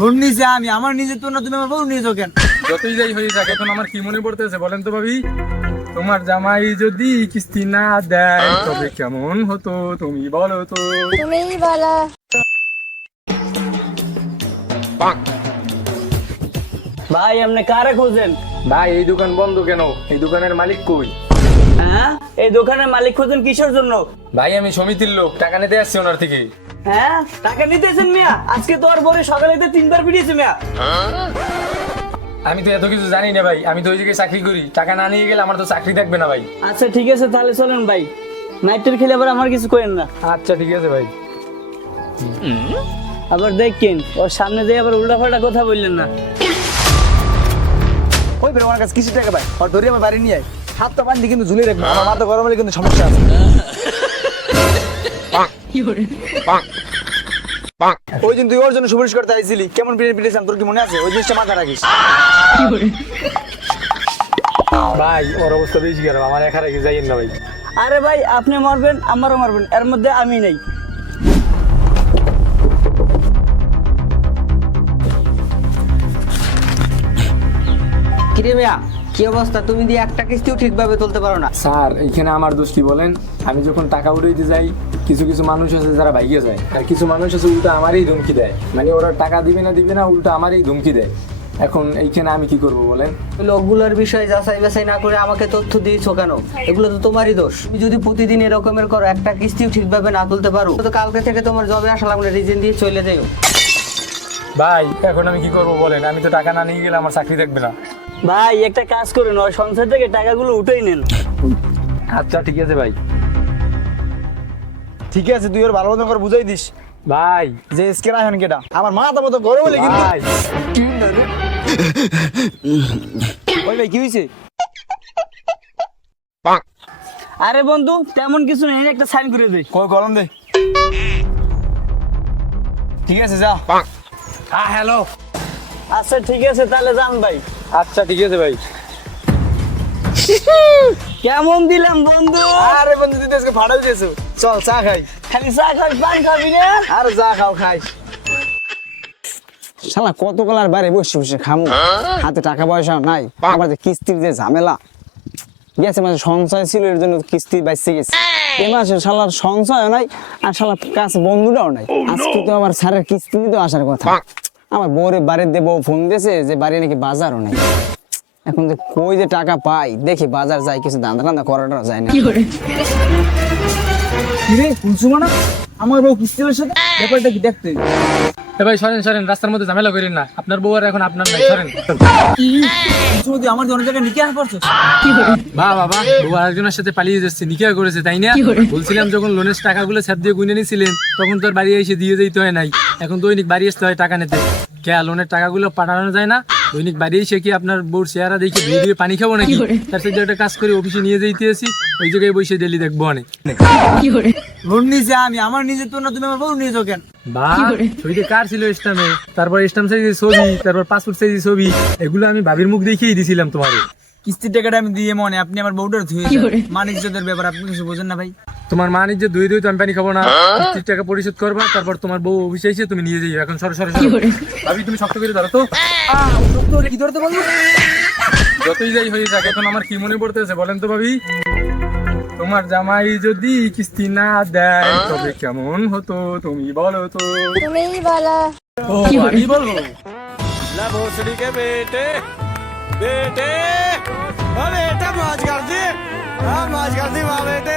Loan নিয়েছে আমি, আমার নিজের তো না, তুমি আমার বউ নিয়েছো কেন? যতই যাই হয়ে যাক, এখন আমার কি মনে পড়তেছে বলেন তো ভাবি, তোমার জামাই যদি কিস্তি না দেয় তবে কেমন হতো তুমি বলো তো। তুমিই বলো। ভাই আপনি কারে খোঁজেন? ভাই এই দোকান বন্ধ কেন? এই দোকানের মালিক কই? হ্যাঁ, এই দোকানের মালিক খোঁজেন কিসের জন্য? ভাই আমি সমিতির লোক, টাকা নিতে আসছি ওনার থেকে। হ্যাঁ, টাকা নিতেছেন মিয়া? আজকে তো আর বরে সকালে 3বার পিটিয়েছে মিয়া। আমি তো এত কিছু জানি না ভাই, আমি তো ওই জায়গায় চাকরি করি, টাকা না নিয়ে গেলে আমার তো চাকরি থাকবে না ভাই। আচ্ছা ঠিক আছে, তাহলে চলেন ভাই, নাইটের খেলে আবার আমার কিছু করেন না। আচ্ছা ঠিক আছে ভাই। আবার দেখেন ওর সামনে দিয়ে আবার উল্টাপাল্টা কথা বললেন না। ওই বের আমার কাছে কিসের টাকা ভাই, আর ধরে আমার বাড়ি নিয়ে আয়, হাতটা বান্ধি কিন্তু ঝুলে রাখবো, আমার মাথা গরম হলে কিন্তু সমস্যা আছে। ওই দিন তুই ওর জন্য সুপারিশ করতে আইছিলি, কেমন বিরিয়ানি পিটিয়েছিলাম তোর কি মনে আছে? ওই জিনিসটা মাথা রাখিস। ভাই ওর অবস্থা বেশি খারাপ, আমার একা রেখে যাইয়েন না ভাই। আরে ভাই আপনি মারবেন আমারও মারবেন, এর মধ্যে আমি নেই। কিরে মিয়া, কি অবস্থা? তুমি দিয়ে একটা কিস্তিও ঠিকভাবে তুলতে পারো না। স্যার এইখানে আমার দোষ কি বলেন? আমি যখন টাকা উঠাইতে যাই, কিছু কিছু মানুষ আছে যারা ভাইগে যায়, আর কিছু মানুষ আছে উল্টা আমারই ধমকি দেয়, মানে ওরা টাকা দিবে না উল্টা আমারই ধমকি দেয়। এখন এইখানে আমি কি করব বলেন? লোকগুলোর বিষয়ে যাচাই বাছাই না করে আমাকে তথ্য দিয়েছো কেন? এগুলো তো তোমারই দোষ। তুমি যদি প্রতিদিন এরকমের করো, একটা কিস্তিও ঠিকভাবে না তুলতে পারো, তো কালকে থেকে তোমার জবে আসা লাগবে, রিজেন দিয়ে চলে যাও। ভাই এখন আমি কি করব বলেন? আমি তো টাকা না নিয়ে গেলে আমার চাকরি থাকবে না। ভাই একটা কাজ করুন, ওর সংসার থেকে টাকাগুলো উঠেই নেন। আচ্ছা ঠিক আছে ভাই। ঠিক আছে, তুই ওর ভালো মতো করে বুঝাই দিস ভাই যে এসকে রায়হান কেটা, আমার মাথা মতো গরম হলে কিন্তু। ভাই ওই ভাই কি হয়েছে? আরে বন্ধু তেমন কিছু নেই, একটা সাইন করে দে। কই কলম দে। ঠিক আছে যা। হ্যাঁ হ্যালো। আচ্ছা ঠিক আছে তাহলে যান ভাই। আচ্ছা ঠিক আছে ভাই। কেমন দিলাম বন্ধু? আরে বন্ধু তুই তো আজকে ফাটাই দিয়েছো, চল চা খাই। খালি চা খাই, পান খাবি না? আর যা খাও খাই। শালা কত কলার বাইরে বসে বসে খামু, হাতে টাকা পয়সা নাই, আবার যে কিস্তির যে ঝামেলা গেছে, মাসে সঞ্চয় ছিল এর জন্য কিস্তি বাইসে গেছে, এ মাসে শালার সঞ্চয় নাই, আর শালার কাছে বন্ধুরাও নাই। আজকে তো আবার স্যারের কিস্তি নিতে আসার কথা, আমার বউরে বাড়ির দেবো ফোন দিয়েছে যে বাড়ি নাকি বাজারও নাই। এখন যে কই যে টাকা পাই, দেখি বাজার যাই, কিছু দান্দা টান্দা করাটা যায় না। কিরে কুলসুমা না, আমার বউ কিস্তির সাথে ব্যাপারটা কি দেখতে? ভাই সরেন সরেন, রাস্তার মধ্যে ঝামেলা করেন না, আপনার বউ আর এখন আপনার নাই, সরেন। তুই আমার অন্য জায়গায় নিকে আসছিস? বাবা বউ আরেকজনের সাথে পালিয়ে যাচ্ছে, নিকাহ করেছে তাই না? বলছিলাম যখন লোনের টাকাগুলো ছাপ দিয়ে গুনে নিয়েছিলেন তখন তোর বাড়ি এসে দিয়ে যেতে হয় নাই, এখন দৈনিক বাড়ি আসতে হয় টাকা নিতে। কে লোনের টাকাগুলো পাঠানো যায় না? দৈনিক বাড়ি এসে কি আপনার বউর চেহারা দেখে ধীরে ধীরে পানি খাবো নাকি? তার সাথে একটা কাজ করে অফিসে নিয়ে যেতে আসি, ওই জায়গায় বসে ডেলি দেখবো অনেক। লোন নিয়েছে আমি, আমার নিজের তো না, তুমি আমার বউ নিয়েছো কেন? বা ছবিতে কার ছিল স্টামে, তারপর স্টাম সাইজের ছবি, তারপর পাসপোর্ট সাইজের ছবি, এগুলো আমি ভাবির মুখ দেখিয়ে দিছিলাম তোমারে। কিস্তির টাকাটা আমি দিয়ে মনে, আপনি আমার বউটার ধুয়ে মানিজ্যদের ব্যাপার, আপনি কিছু বোঝেন না ভাই। তোমার মা নিজে দুই তো আমি পানি খাবো না, কিস্তির টাকা পরিশোধ করবা, তারপর তোমার বউ অফিসে এসে তুমি নিয়ে যাই। এখন সরো সরো সরো। ভাবি তুমি শক্ত করে ধরো তো। কি ধরতে বলবো? যতই যাই হয়ে যাক, এখন আমার কি মনে পড়তেছে বলেন তো ভাবি, তোমার জামাই যদি কিস্তি না দেয় তবে কেমন হতো তুমি বলো তো। তুমিই বলো। ও আমি বলবো। ला भोसड़ी के बेटे बेटे अरे बेटा मौज कर दी हाँ मौज कर दी वाह बेटे